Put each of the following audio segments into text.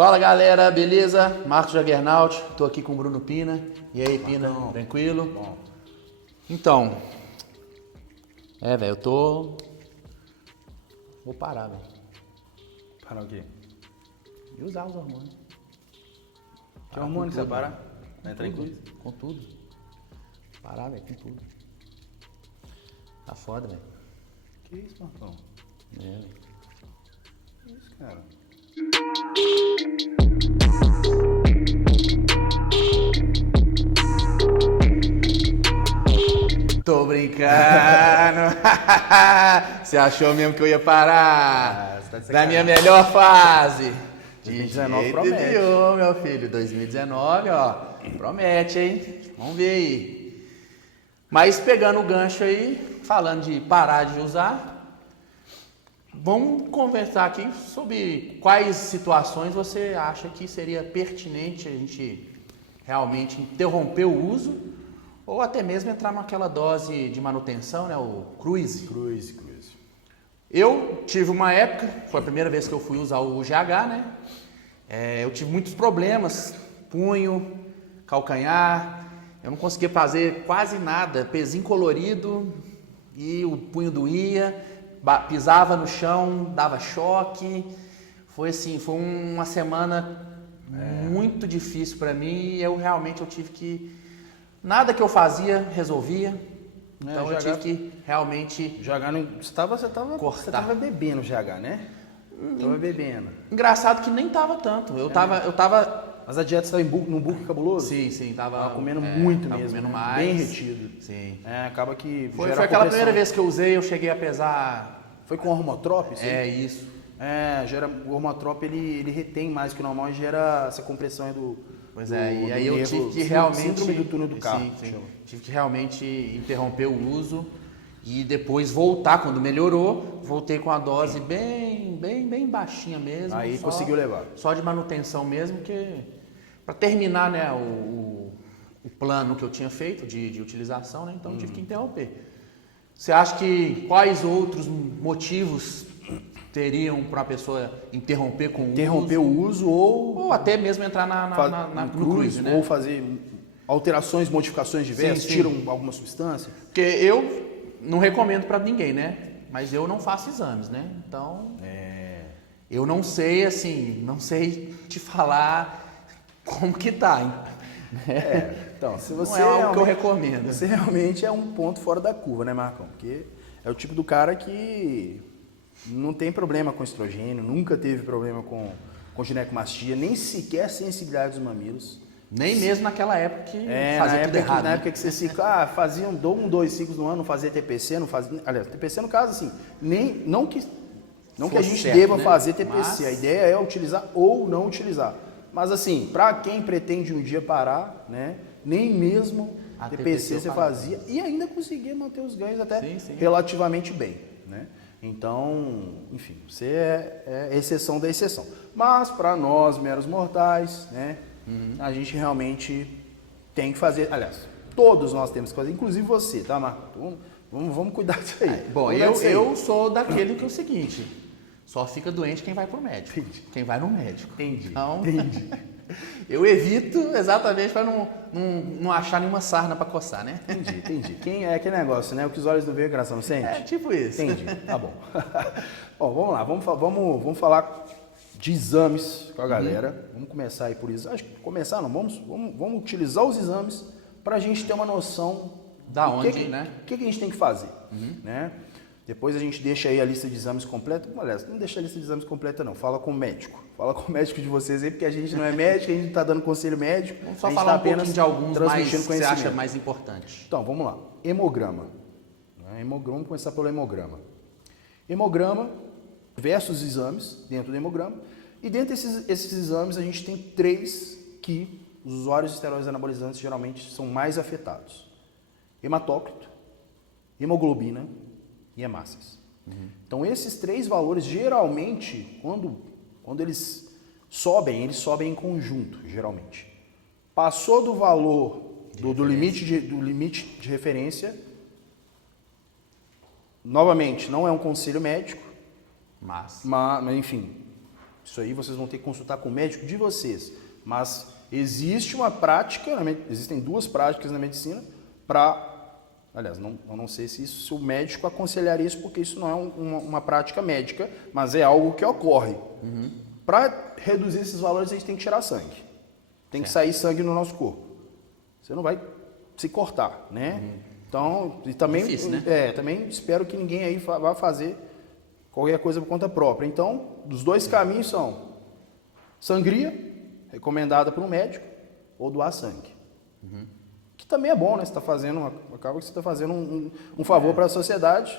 Fala galera, beleza? Marcos Jaggernaut, tô aqui com o Bruno Pina. E aí, Pina, Marcão. tranquilo? Bom. Então, velho, eu tô... Vou parar, velho. Parar o quê? E usar os hormônios. Que hormônio que você vai parar? Não entra em coisa? Com tudo. Parar, velho, com tudo. Tá foda, velho. Que isso, Marcão? Velho. Que isso, cara? Tô brincando. Você achou mesmo que eu ia parar? Você tá de Da minha sacanagem. melhor fase. 2019 jeito promete. nenhum, meu filho. 2019, ó. Promete, hein? Vamos ver aí. Mas pegando o gancho aí, falando de parar de usar, vamos conversar aqui sobre quais situações você acha que seria pertinente a gente realmente interromper o uso ou até mesmo entrar naquela dose de manutenção, né? O cruise. Cruz. Eu tive uma época, foi a primeira vez que eu fui usar o GH, né? Eu tive muitos problemas, punho, calcanhar, eu não conseguia fazer quase nada, pezinho colorido e o punho doía, pisava no chão, dava choque. Foi assim, foi uma semana muito difícil para mim e eu tive que... Nada que eu fazia resolvia, então eu GH tive que realmente... GH não... Você Cortar. tava bebendo GH, né? Tava bebendo. Engraçado que nem tava tanto, eu tava... Mas a dieta estava num bulk cabuloso? Sim, Tava comendo muito tava mesmo, comendo né? mais. Bem retido. Sim. Acaba que Foi gera aquela compressão. primeira vez que eu usei, eu cheguei a pesar... Foi com hormotrop? Isso aí? Isso. O hormotrop ele retém mais que o normal e gera essa compressão aí do... Pois do- e do aí eu nervo, tive que realmente... Síndrome do túnel do carro. Sim. chama. Tive que realmente interromper o uso e depois voltar, quando melhorou, voltei com a dose bem baixinha mesmo. Aí conseguiu levar. Só de manutenção mesmo, que para terminar, né, o plano que eu tinha feito de utilização, né, então tive que interromper. Você acha que quais outros motivos teriam para a pessoa interromper com Interromper o uso? o uso ou Ou até mesmo entrar no cruise, né? ou fazer alterações, modificações diversas, Sim. tiram alguma substância? Porque eu não recomendo para ninguém, né? Mas eu não faço exames, né? Então, eu não sei, assim, não sei te falar como que tá, hein? Então, se Não você é algo que eu realmente- recomendo. Você realmente é um ponto fora da curva, né, Marcão? Porque é o tipo do cara que não tem problema com estrogênio, nunca teve problema com ginecomastia, nem sequer sensibilidade dos mamilos. Nem mesmo naquela época que Na fazia tudo época, errado. na né? época que você fica, fazia 2 ciclos no ano, não fazia TPC, não fazia... Aliás, TPC no caso, assim, não que a Fosse gente certo, deva né? fazer TPC, Mas- a ideia é utilizar ou não utilizar. Mas assim, para quem pretende um dia parar, né, nem mesmo A TPC TPC você eu parava. fazia e ainda conseguia manter os ganhos até Sim. relativamente bem, né? Então, enfim, você é exceção da exceção. Mas para nós, meros mortais, né, a gente realmente tem que fazer, aliás, todos nós temos que fazer, inclusive você, tá, Marco? Então, vamos cuidar disso aí. Bom, Vamos cuidar disso aí. eu sou daquele que é o seguinte, só fica doente quem vai pro médico. Quem vai no médico. Entendi. Então, eu evito exatamente para não achar nenhuma sarna para coçar, né? Entendi. Quem é aquele negócio, né? O que os olhos não veem, o coração não sente? É tipo isso. Entendi, tá bom. Bom, vamos lá, vamos falar de exames com a galera. Vamos começar aí por exames. Acho que começar não, vamos utilizar os exames para a gente ter uma noção Da do onde, né? O que a gente tem que fazer, né? Depois a gente deixa aí a lista de exames completa. Aliás, não deixa a lista de exames completa não, fala com o médico. Fala com o médico de vocês aí, porque a gente não é médico, a gente não está dando conselho médico. Vamos só a gente falar tá um pouquinho apenas de alguns mais que transmitindo você acha conhecimento. mais importantes. Então, vamos lá. Hemograma. Vamos começar pelo hemograma. Hemograma versus exames dentro do hemograma. E dentro desses exames a gente tem 3 que os usuários de esteroides anabolizantes geralmente são mais afetados. Hematócrito, hemoglobina e hemácias. Então esses 3 valores geralmente, quando eles sobem em conjunto, geralmente. Passou do valor do limite de referência, novamente, não é um conselho médico, Mas, mas enfim, Isso aí vocês vão ter que consultar com o médico de vocês. Mas existe uma prática, existem duas práticas na medicina para... Aliás, eu não sei se o médico aconselharia isso, porque isso não é uma prática médica, mas é algo que ocorre. Para reduzir esses valores, a gente tem que tirar sangue. Tem que sair sangue no nosso corpo. Você não vai se cortar, né? Então, e também, difícil, né? Também espero que ninguém aí vá fazer qualquer coisa por conta própria. Então, os dois caminhos são sangria, recomendada por um médico, ou doar sangue. Que também é bom, né? Você está fazendo, acaba que você está fazendo um favor para a sociedade.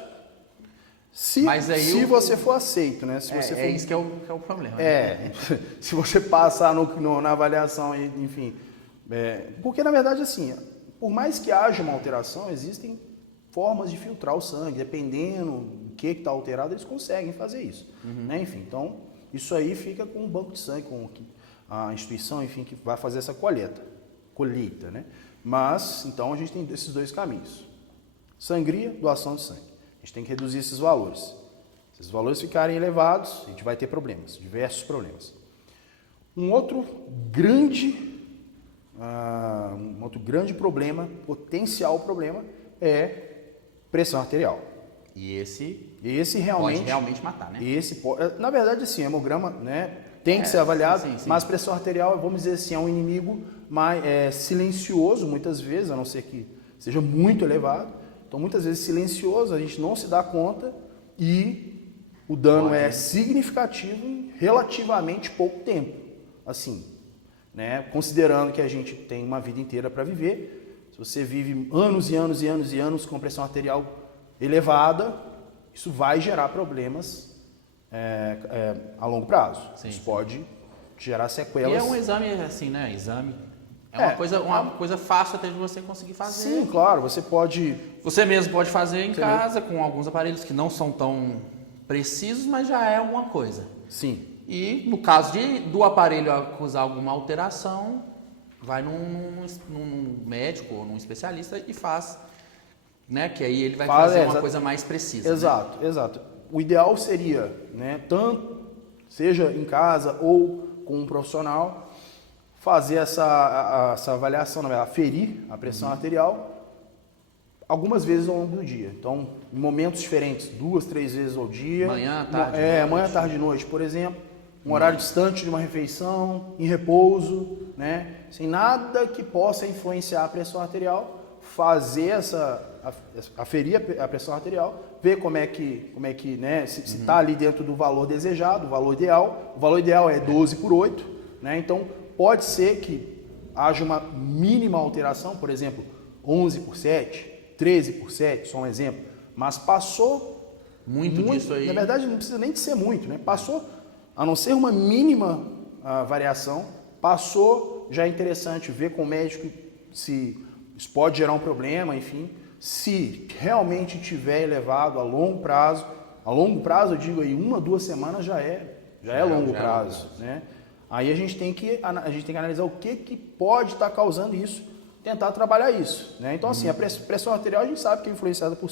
Se você for aceito, né? Se você for... isso que é o problema. Né? Se você passar na avaliação, enfim. Porque, na verdade, assim, por mais que haja uma alteração, existem formas de filtrar o sangue. Dependendo do que está alterado, eles conseguem fazer isso. Né? Enfim, então, isso aí fica com o banco de sangue, com a instituição, enfim, que vai fazer essa colheita, né? Mas, então, a gente tem esses dois caminhos. Sangria, doação de sangue. A gente tem que reduzir esses valores. Se esses valores ficarem elevados, a gente vai ter problemas, diversos problemas. Um outro grande problema, potencial problema, é pressão arterial. E esse realmente, pode realmente matar, né? Na verdade, sim, hemograma, né, tem que ser avaliado, sim. Mas pressão arterial, vamos dizer assim, é um inimigo mais silencioso, muitas vezes, a não ser que seja muito elevado. Então, muitas vezes silencioso, a gente não se dá conta e o dano é significativo em relativamente pouco tempo. Assim, né? Considerando que a gente tem uma vida inteira para viver, se você vive anos e anos e anos e anos com pressão arterial elevada, isso vai gerar problemas a longo prazo. Isso pode gerar sequelas. E é um exame assim, né? Uma coisa fácil até de você conseguir fazer. Sim, claro, Você mesmo pode fazer em casa com alguns aparelhos que não são tão precisos, mas já é alguma coisa. Sim. E no caso do aparelho acusar alguma alteração, vai num médico ou num especialista e faz, né? Que aí ele vai fazer uma coisa mais precisa. Exato. O ideal seria, né, tanto seja em casa ou com um profissional, fazer essa avaliação, aferir a pressão arterial algumas vezes ao longo do dia. Então, em momentos diferentes, 2, 3 vezes ao dia. Manhã, tarde, noite. Manhã, tarde e noite, por exemplo. Um horário distante de uma refeição, em repouso, né? Sem nada que possa influenciar a pressão arterial, fazer aferir a pressão arterial, ver como é que né, se está ali dentro do valor desejado, o valor ideal. O valor ideal é 12/8, né? Então, pode ser que haja uma mínima alteração, por exemplo, 11/7, 13/7, só um exemplo, mas passou muito disso aí. Na verdade, não precisa nem de ser muito, né? Passou, a não ser uma mínima variação, passou, já é interessante ver com o médico se isso pode gerar um problema, enfim. Se realmente tiver elevado a longo prazo eu digo aí 1 a 2 semanas já é longo prazo, né? Aí a gente tem que analisar o que pode estar causando isso, tentar trabalhar isso, né? Então, assim, a pressão arterial a gente sabe que é influenciada por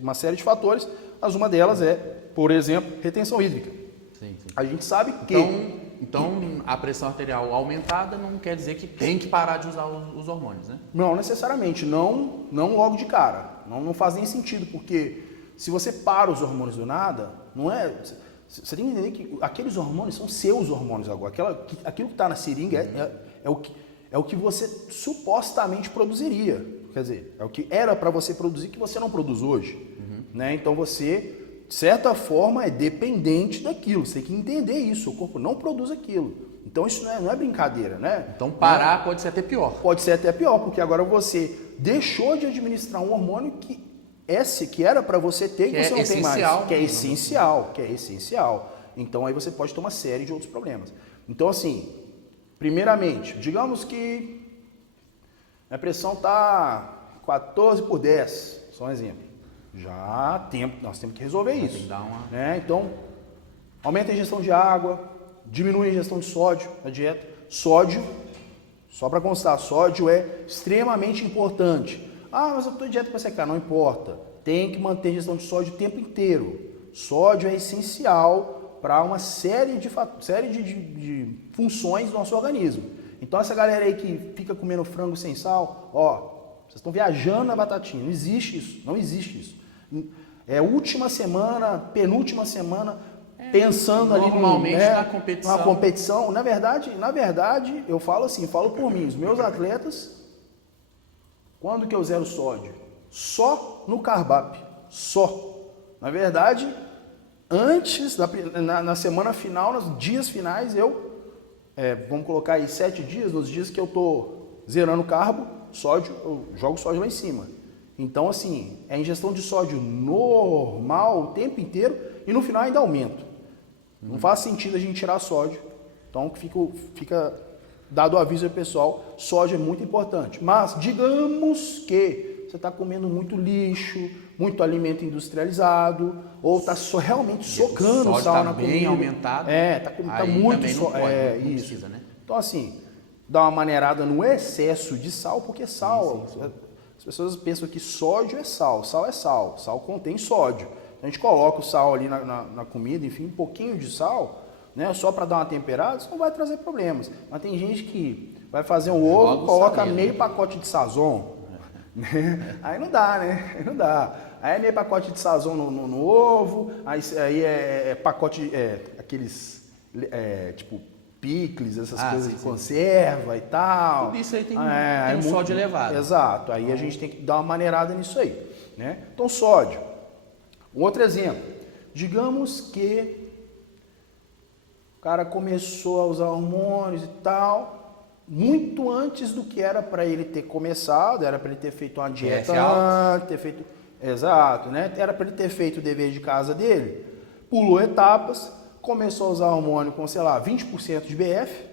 uma série de fatores, mas uma delas é, por exemplo, retenção hídrica. Sim. A gente sabe que... Então, a pressão arterial aumentada não quer dizer que tem que parar de usar os hormônios, né? Não necessariamente, não logo de cara. Não faz nem sentido, porque se você para os hormônios do nada, não é... Você tem que entender que aqueles hormônios são seus hormônios agora. Aquilo que está na seringa é o que você supostamente produziria. Quer dizer, é o que era para você produzir que você não produz hoje. Né? Então você, de certa forma, é dependente daquilo. Você tem que entender isso. O corpo não produz aquilo. Então isso não é brincadeira, né? Então parar pode ser até pior. Pode ser até pior, porque agora você deixou de administrar um hormônio que era para você ter, que você não tem mais. Que é essencial. Então aí você pode ter uma série de outros problemas. Então assim, primeiramente, digamos que a pressão está 14/10, só um exemplo. Nós temos que resolver isso. Né? Então, aumenta a ingestão de água, diminui a ingestão de sódio na dieta. Sódio, só para constar, sódio é extremamente importante. Ah, mas eu estou em dieta para secar. Não importa. Tem que manter a ingestão de sódio o tempo inteiro. Sódio é essencial para uma série de funções do nosso organismo. Então essa galera aí que fica comendo frango sem sal, ó, vocês estão viajando na batatinha, não existe isso, não existe isso. É última semana, penúltima semana, pensando ali normalmente na competição. Na competição. Na verdade, eu falo assim, falo por mim, os meus atletas, quando que eu zero sódio? Só no carb-up, só. Na verdade, antes, na semana final, nos dias finais, vamos colocar aí 7 dias, nos dias que eu tô zerando carbo, sódio, eu jogo sódio lá em cima. Então, assim, é ingestão de sódio normal o tempo inteiro e no final ainda aumento. Não faz sentido a gente tirar sódio. Então, fica dado o aviso ao pessoal, sódio é muito importante. Mas, digamos que você está comendo muito lixo, muito alimento industrializado, ou está realmente socando o sal na comida. Bem aumentado. Tá muito só. Isso. Precisa, né? Então, assim, dá uma maneirada no excesso de sal, porque sal... Sim. As pessoas pensam que sódio é sal sal contém sódio. A gente coloca o sal ali na comida, enfim, um pouquinho de sal, né, só para dar uma temperada, isso não vai trazer problemas. Mas tem gente que vai fazer um ovo, coloca meio pacote de Sazon. Aí não dá, né? Aí não dá. Aí é meio pacote de Sazon no ovo, aí é pacote, aqueles, tipo, picles, essas coisas de conserva e tal. Tudo isso aí tem um sódio elevado. Exato, aí a gente tem que dar uma maneirada nisso aí, né? Então, sódio. Um outro exemplo, digamos que o cara começou a usar hormônios e tal, muito antes do que era para ele ter começado, era para ele ter feito uma dieta antes, ter feito... Exato, né? Era para ele ter feito o dever de casa dele, pulou etapas, começou a usar hormônio com, sei lá, 20% de BF,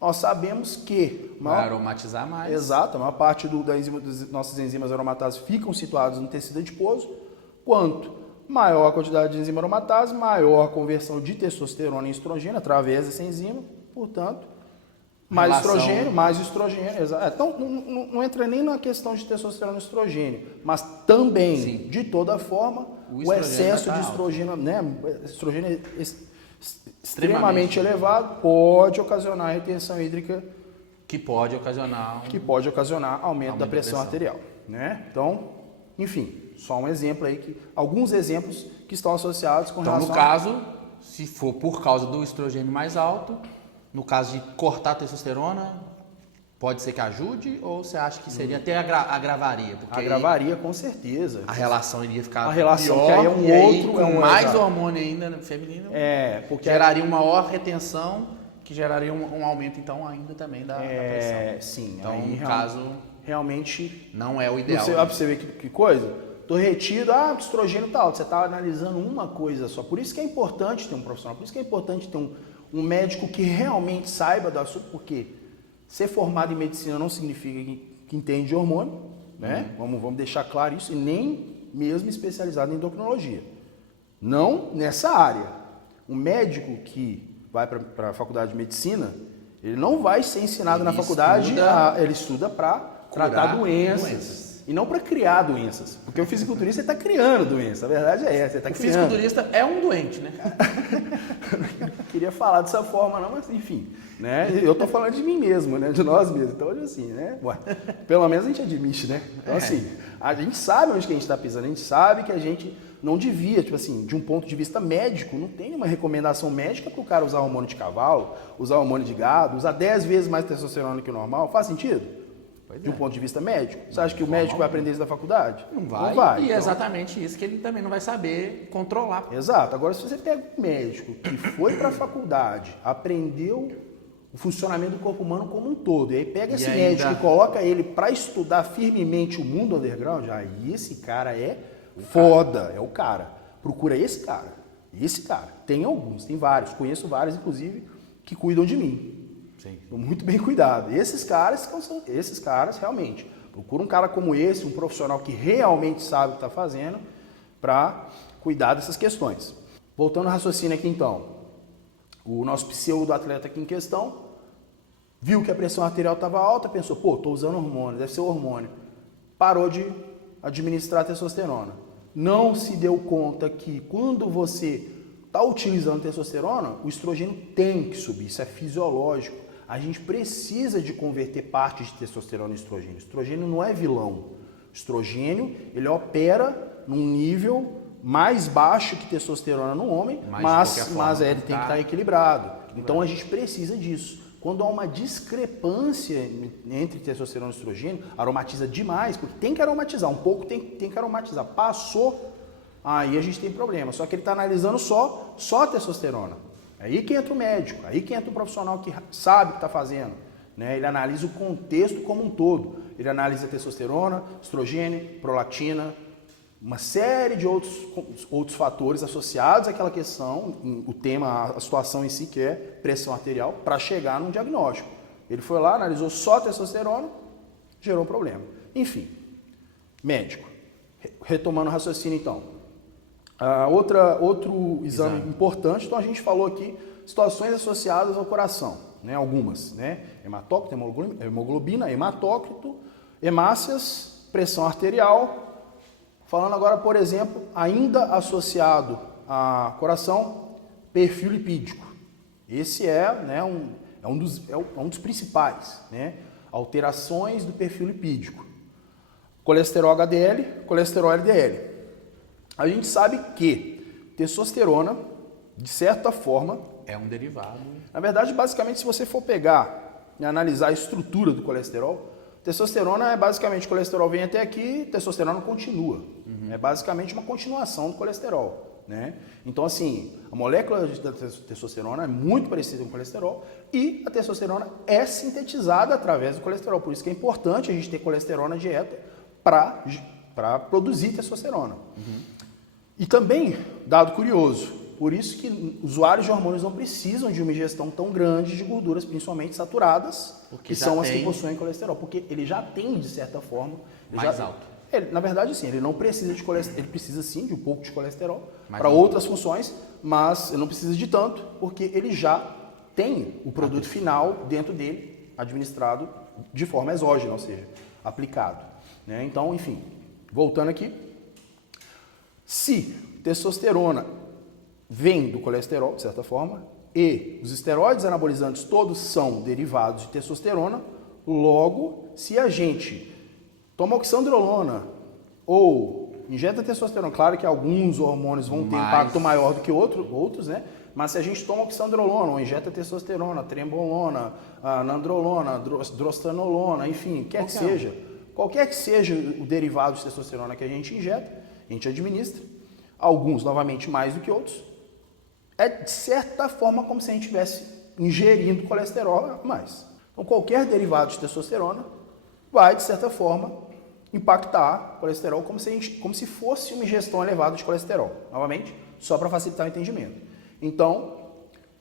nós sabemos que... Vai aromatizar mais. Exato, a maior parte das nossas enzimas aromatases ficam situadas no tecido adiposo. Quanto maior a quantidade de enzima aromatase, maior a conversão de testosterona em estrogênio através dessa enzima, portanto, mais estrogênio. Exato. Então, não entra nem na questão de testosterona e estrogênio, mas também, sim, de toda forma, o excesso de estrogênio, né? Estrogênio extremamente elevado pode ocasionar retenção hídrica, que pode ocasionar aumento da pressão arterial, né? Então, enfim, só um exemplo aí, alguns exemplos que estão associados com relação... Então, no caso, se for por causa do estrogênio mais alto, no caso de cortar a testosterona, pode ser que ajude ou você acha que seria até agravaria? Porque agravaria, com certeza. A relação iria ficar pior, que aí é outro, com mais hormônio ainda feminino, porque geraria uma maior retenção, que geraria um aumento, então, ainda também da pressão. Sim. Então, aí, no caso, realmente não é o ideal. Pra você ver que coisa? Tô retido, estrogênio tal, você está analisando uma coisa só. Por isso que é importante ter um profissional, por isso que é importante ter um médico que realmente saiba do assunto, porque ser formado em medicina não significa que entende de hormônio, né? Vamos deixar claro isso, e nem mesmo especializado em endocrinologia. Não nessa área. Um médico que vai para a faculdade de medicina, ele não vai ser ensinado na faculdade, ele estuda para tratar doenças. E não para criar doenças. Porque o fisiculturista está criando doença. A verdade é essa, ele está criando. O fisiculturista é um doente, né? Eu não queria falar dessa forma não, mas enfim. Né? Eu estou falando de mim mesmo, né? De nós mesmos. Então, assim, né? Ué, pelo menos a gente admite, né? Então, assim, a gente sabe onde que a gente está pisando. A gente sabe que a gente não devia, tipo assim, de um ponto de vista médico, não tem uma recomendação médica para o cara usar hormônio de cavalo, usar hormônio de gado, usar 10 vezes mais testosterona que o normal. Faz sentido? De um ponto de vista médico? Você acha que o médico vai aprender isso da faculdade? Não vai. E então... é exatamente isso que ele também não vai saber controlar. Exato. Agora, se você pega um médico que foi para a faculdade, aprendeu o funcionamento do corpo humano como um todo, e aí pega esse médico e coloca ele para estudar firmemente o mundo underground, aí esse cara é foda, é o cara. Procura esse cara. Esse cara. Tem alguns, tem vários. Conheço vários, inclusive, que cuidam de mim. Sim. Muito bem cuidado. Esses caras realmente, procura um cara como esse, um profissional que realmente sabe o que está fazendo para cuidar dessas questões. Voltando ao raciocínio aqui então, o nosso pseudo-atleta aqui em questão viu que a pressão arterial estava alta, pensou, estou usando hormônio, deve ser hormônio. Parou de administrar testosterona. Não se deu conta que quando você está utilizando testosterona, o estrogênio tem que subir, isso é fisiológico. A gente precisa de converter parte de testosterona em estrogênio. O estrogênio não é vilão. O estrogênio, ele opera num nível mais baixo que testosterona no homem, mas ele tem que estar equilibrado. Então a gente precisa disso. Quando há uma discrepância entre testosterona e estrogênio, aromatiza demais, porque tem que aromatizar, um pouco tem que aromatizar. Passou, aí a gente tem problema. Só que ele está analisando só a testosterona. Aí que entra o médico, aí que entra o profissional que sabe o que está fazendo. Né? Ele analisa o contexto como um todo. Ele analisa testosterona, estrogênio, prolactina, uma série de outros fatores associados àquela questão, o tema, a situação em si, que é pressão arterial, para chegar num diagnóstico. Ele foi lá, analisou só testosterona, gerou problema. Enfim, médico. Retomando o raciocínio, então. Outro exame importante, então a gente falou aqui, situações associadas ao coração, né? Algumas, né? Hematócrito, hemoglobina, hematócrito, hemácias, pressão arterial. Falando agora, por exemplo, ainda associado a coração, perfil lipídico. Esse é, né, um dos principais, né? Alterações do perfil lipídico. Colesterol HDL, colesterol LDL. A gente sabe que testosterona, de certa forma, é um derivado. Na verdade, basicamente, se você for pegar e analisar a estrutura do colesterol, testosterona é basicamente, o colesterol vem até aqui, testosterona continua. É basicamente uma continuação do colesterol. Né? Então, assim, a molécula da testosterona é muito parecida com o colesterol e a testosterona é sintetizada através do colesterol. Por isso que é importante a gente ter colesterol na dieta para produzir testosterona. E também, dado curioso, por isso que usuários de hormônios não precisam de uma ingestão tão grande de gorduras, principalmente saturadas, que são as que possuem colesterol, porque ele já tem, de certa forma... Mais alto. Na verdade, sim, ele não precisa de colesterol, ele precisa sim de um pouco de colesterol para outras funções, mas ele não precisa de tanto, porque ele já tem o produto final dentro dele, administrado de forma exógena, ou seja, aplicado. Né? Então, enfim, voltando aqui, se testosterona vem do colesterol, de certa forma, e os esteroides anabolizantes todos são derivados de testosterona, logo, se a gente toma oxandrolona ou injeta testosterona, claro que alguns hormônios vão ter impacto maior do que outros, né? Mas se a gente toma oxandrolona ou injeta testosterona, trembolona, nandrolona, drostanolona, enfim, qualquer que seja o derivado de testosterona que a gente injeta, a gente administra, alguns novamente mais do que outros, é de certa forma como se a gente estivesse ingerindo colesterol a mais. Então qualquer derivado de testosterona vai, de certa forma, impactar o colesterol como se fosse uma ingestão elevada de colesterol. Novamente, só para facilitar o entendimento. Então,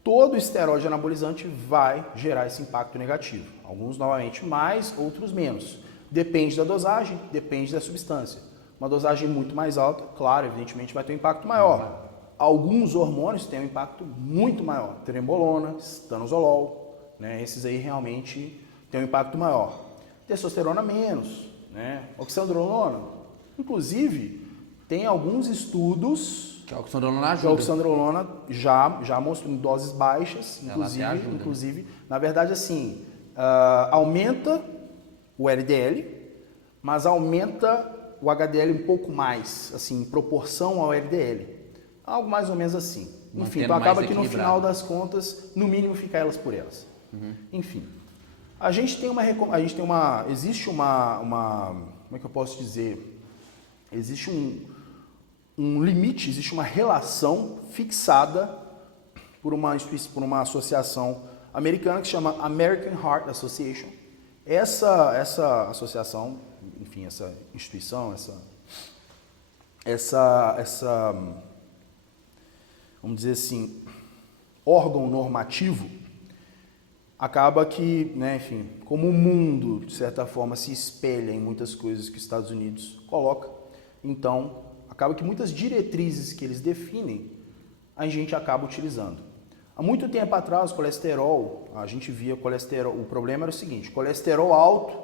todo esteroide anabolizante vai gerar esse impacto negativo. Alguns, novamente, mais, outros menos. Depende da dosagem, depende da substância. Uma dosagem muito mais alta, claro, evidentemente vai ter um impacto maior. Alguns hormônios têm um impacto muito maior. Trembolona, estanozolol, né? Esses aí realmente têm um impacto maior. Testosterona menos, né? Oxandrolona, inclusive, tem alguns estudos que a oxandrolona ajuda. Que a oxandrolona já mostrou em doses baixas, inclusive, na verdade, assim, aumenta o LDL, mas aumenta o HDL um pouco mais, assim, em proporção ao LDL. Algo mais ou menos assim. Enfim, então acaba que no final das contas, no mínimo, fica elas por elas. Enfim. Existe uma, como é que eu posso dizer? Existe um limite, existe uma relação fixada por uma associação americana que se chama American Heart Association. Essa associação, enfim, essa instituição, essa vamos dizer assim, órgão normativo, acaba que, né, enfim, como o mundo, de certa forma, se espelha em muitas coisas que os Estados Unidos coloca, então, acaba que muitas diretrizes que eles definem, a gente acaba utilizando. Há muito tempo atrás, colesterol, a gente via colesterol, o problema era o seguinte, colesterol alto,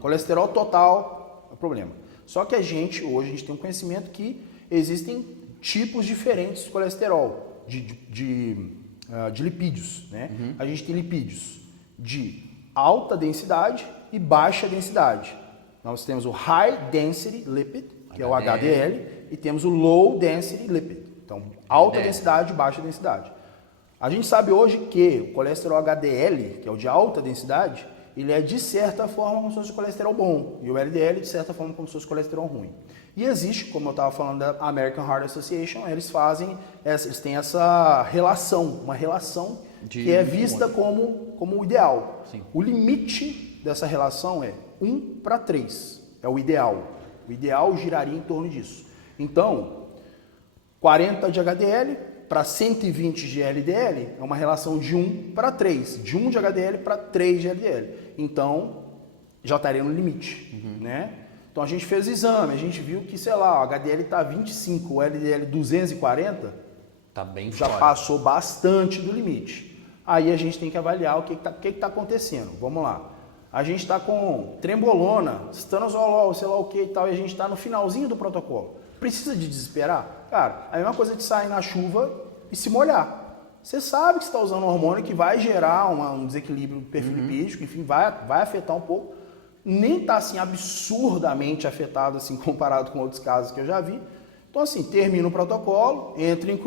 colesterol total, é o problema. Só que hoje a gente tem um conhecimento que existem tipos diferentes de colesterol. de lipídios, né? A gente tem lipídios de alta densidade e baixa densidade. Nós temos o High Density Lipid, que é o HDL, e temos o Low Density Lipid. Então, alta densidade e baixa densidade. A gente sabe hoje que o colesterol HDL, que é o de alta densidade, ele é de certa forma como se fosse colesterol bom, e o LDL de certa forma como se fosse colesterol ruim. E existe, como eu estava falando da American Heart Association, eles têm essa relação, uma relação que é vista como o ideal. Sim. O limite dessa relação é 1:3, é o ideal. O ideal giraria em torno disso. Então, 40 de HDL para 120 de LDL é uma relação de 1:3, de 1 de HDL para 3 de LDL. Então, já estaria no limite, né? Então, a gente fez o exame, a gente viu que, sei lá, o HDL está 25, o LDL 240, Tá bem já fora. passou bastante do limite. Aí a gente tem que avaliar o que está acontecendo. Vamos lá. A gente está com trembolona, estanozolol, sei lá o que e tal, e a gente está no finalzinho do protocolo. Precisa de desesperar? Cara, a mesma coisa de sair na chuva e se molhar. Você sabe que você está usando um hormônio que vai gerar um desequilíbrio do perfil lipídico, enfim, vai afetar um pouco. Nem está assim absurdamente afetado assim comparado com outros casos que eu já vi. Então assim, termina o protocolo,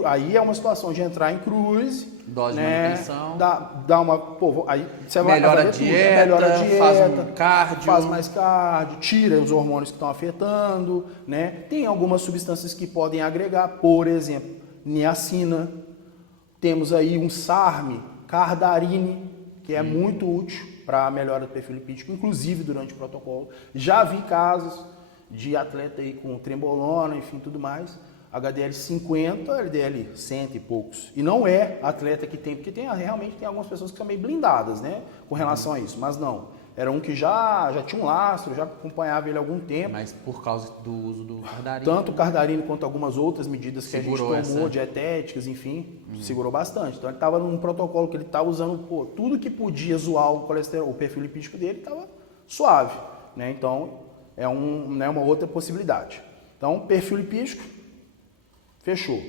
aí é uma situação de entrar em cruise, Dose de né? manutenção. Dá uma, pô, aí você Melhora vai a dieta, melhora a dieta, faz um cardio. faz mais cardio, tira os hormônios que estão afetando, né? Tem algumas substâncias que podem agregar, por exemplo, niacina. Temos aí um SARM, cardarine, que é muito útil para a melhora do perfil lipídico, inclusive durante o protocolo. Já vi casos de atleta aí com trembolona, enfim, tudo mais, HDL 50, LDL 100 e poucos. E não é atleta que tem, porque realmente tem algumas pessoas que são meio blindadas, né, com relação a isso, mas não. Era um que já tinha um lastro, já acompanhava ele há algum tempo. Mas por causa do uso do cardarine. Tanto o cardarine quanto algumas outras medidas que Segurou a gente tomou, dietéticas, enfim, segurou bastante. Então ele estava num protocolo que ele estava usando tudo que podia zoar o colesterol, o perfil lipídico dele estava suave, né? Então é uma outra possibilidade. Então perfil lipídico, fechou.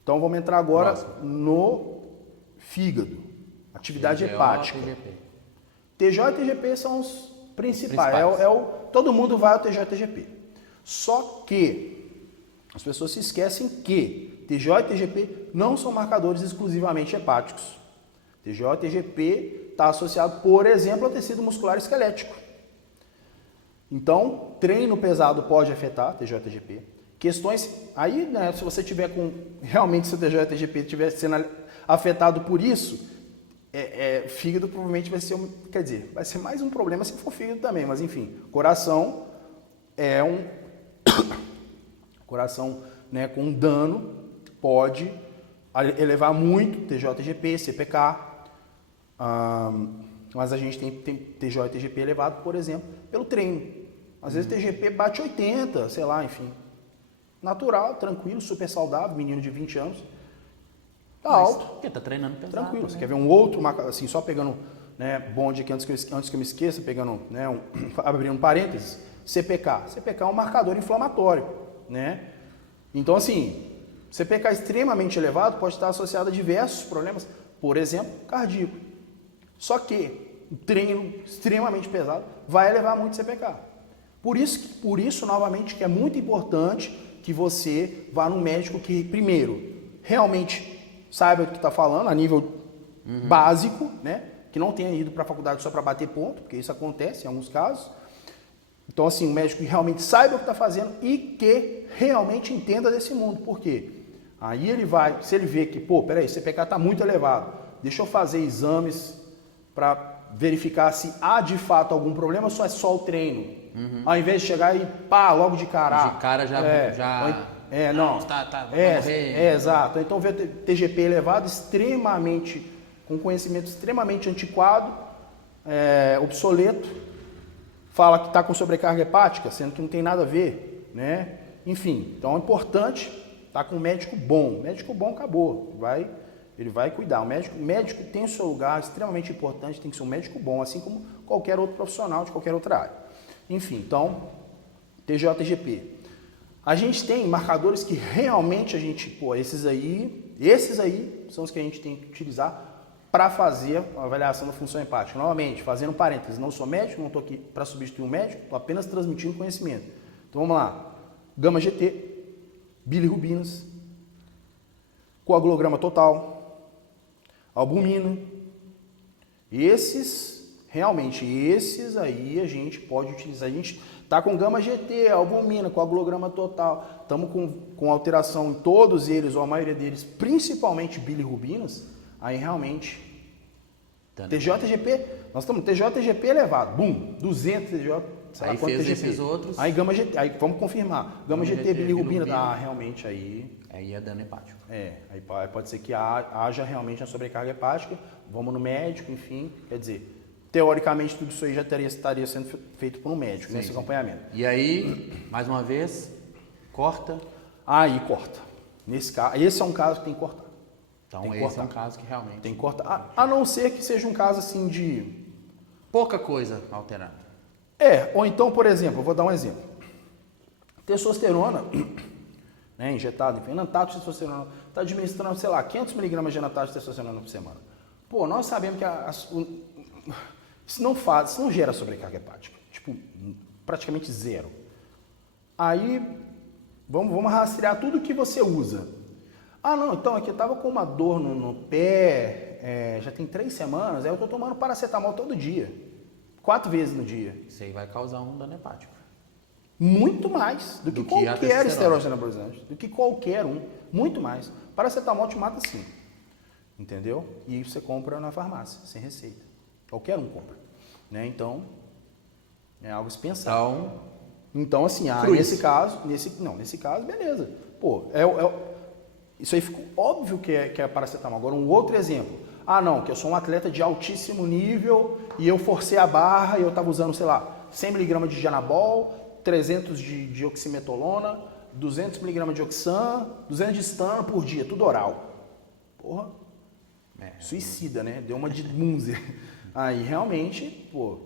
Então vamos entrar agora no fígado, atividade TGO, hepática. TGP. TGO e TGP são os principais. Todo mundo vai ao TGO e TGP. Só que as pessoas se esquecem que TGO e TGP não são marcadores exclusivamente hepáticos. TGO e TGP está associado, por exemplo, ao tecido muscular esquelético. Então, treino pesado pode afetar TGO e TGP. Questões, aí, né, se você tiver realmente se o TGO e TGP estiver sendo afetado por isso, fígado provavelmente vai ser, vai ser mais um problema se for fígado também, mas enfim, coração é coração, né, com dano pode elevar muito TGO, TGP, CPK, mas a gente tem TGO e TGP elevado, por exemplo, pelo treino. Às vezes o TGP bate 80, sei lá, enfim, natural, tranquilo, super saudável, menino de 20 anos. Tá alto. Porque tá treinando pesado. Tranquilo. Né? Você quer ver um outro, assim, só pegando, né, bonde aqui antes que eu me esqueça, pegando, né, abrindo parênteses, CPK. CPK é um marcador inflamatório, né? Então, assim, CPK extremamente elevado pode estar associado a diversos problemas, por exemplo, cardíaco. Só que o treino extremamente pesado vai elevar muito CPK. Por isso, novamente, que é muito importante que você vá num médico que, primeiro, realmente saiba o que está falando a nível básico, né? Que não tenha ido para a faculdade só para bater ponto, porque isso acontece em alguns casos. Então, assim, um médico que realmente saiba o que está fazendo e que realmente entenda desse mundo. Por quê? Aí ele vai, se ele vê que, peraí, CPK está muito elevado, deixa eu fazer exames para verificar se há de fato algum problema ou só é só o treino. Ao invés de chegar e logo de cara. De cara Não. Vai morrer. Exato. Então vê TGP elevado, com conhecimento extremamente antiquado, obsoleto, fala que está com sobrecarga hepática, sendo que não tem nada a ver, né? Enfim, então é importante estar com um médico bom. Médico bom acabou, ele vai cuidar. O médico tem o seu lugar extremamente importante, tem que ser um médico bom, assim como qualquer outro profissional de qualquer outra área. Enfim, então, TGO, TGP. A gente tem marcadores que realmente esses aí Esses aí são os que a gente tem que utilizar para fazer a avaliação da função hepática. Novamente, fazendo parênteses, não sou médico, não estou aqui para substituir um médico, estou apenas transmitindo conhecimento. Então vamos lá. Gama GT, bilirrubinas, coagulograma total, albumina. Esses aí a gente pode utilizar. A gente está com gama GT, albumina, coagulograma total. Estamos com alteração em todos eles, ou a maioria deles, principalmente bilirrubinas. Aí realmente, TGO-TGP, nós estamos TGO-TGP elevado, bum, 200 TGO, aí fez TGP. Esses outros. Aí gama GT, aí vamos confirmar, gama GT, bilirrubina, realmente aí... Aí é dano hepático. Aí pode ser que haja realmente a sobrecarga hepática, vamos no médico, enfim, quer dizer, teoricamente tudo isso aí já estaria sendo feito por um médico, nesse acompanhamento. E aí, mais uma vez, corta. Aí corta. Nesse caso, esse é um caso que tem que cortar. Então esse é um caso que realmente... Tem que cortar, a não ser que seja um caso assim de... pouca coisa alterada. Ou então, por exemplo, eu vou dar um exemplo. Testosterona, né, injetado, enfim, enantato de testosterona, está administrando, sei lá, 500 mg de enantato de testosterona por semana. Pô, nós sabemos que isso não gera sobrecarga hepática. Tipo, praticamente zero. Aí, vamos rastrear tudo que você usa. Ah, não, então aqui eu estava com uma dor no pé, já tem 3 semanas, aí eu estou tomando paracetamol todo dia, 4 vezes no dia. Isso aí vai causar um dano hepático. Muito mais do que qualquer esteroide anabolizante, do que qualquer um, muito mais. Paracetamol te mata sim, entendeu? E você compra na farmácia, sem receita. Qualquer um compra, né? Então, é algo dispensável. Então assim, nesse caso, beleza. Pô, isso aí ficou óbvio que é paracetamol. Agora, um outro exemplo. Ah, não, que eu sou um atleta de altíssimo nível e eu forcei a barra e eu estava usando, sei lá, 100 mg de Janabol, 300 de oximetolona, 200 mg de Oxan, 200 de Stana por dia, tudo oral. Porra, suicida, né? Deu uma de Munzer. Aí, realmente, pô,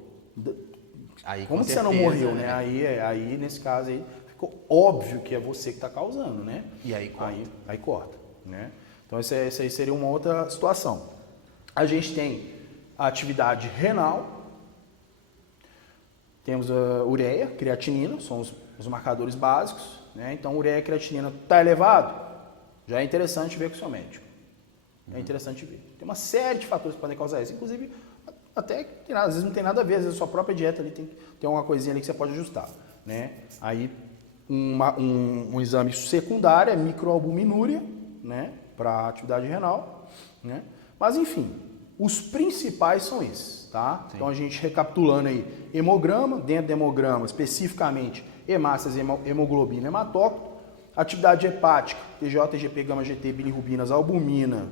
aí, como que você não morreu, né? Aí, nesse caso aí, ficou óbvio que é você que está causando, né? E aí corta. Aí corta, né? Então, essa aí seria uma outra situação. A gente tem a atividade renal, temos a ureia, creatinina, são os marcadores básicos, né? Então, ureia e creatinina está elevado, já é interessante ver com o seu médico. É interessante ver. Tem uma série de fatores que podem causar isso, inclusive, até que às vezes não tem nada a ver, às vezes a sua própria dieta ali tem uma coisinha ali que você pode ajustar, né? Aí, um exame secundário é microalbuminúria, né, para atividade renal, né? Mas enfim, os principais são esses, tá? Sim. Então a gente recapitulando aí, hemograma, dentro do hemograma especificamente hemácias, hemoglobina, hematócrito, atividade hepática, TGO, TGP, gama GT, bilirrubinas, albumina,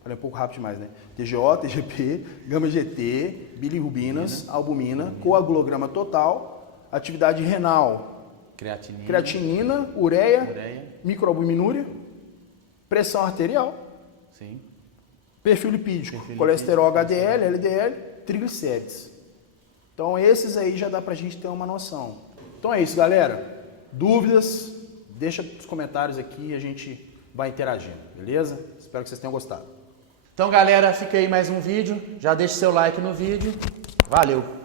falei um pouco rápido demais, né? TGO, TGP, gama GT, bilirrubinas, albumina, coagulograma total, atividade renal, creatinina, ureia, microalbuminúria, pressão arterial, sim. Perfil lipídico, colesterol HDL, LDL, triglicérides. Então esses aí já dá pra gente ter uma noção. Então é isso, galera. Dúvidas, deixa nos comentários aqui e a gente vai interagindo, beleza? Espero que vocês tenham gostado. Então, galera, fica aí mais um vídeo. Já deixa seu like no vídeo. Valeu!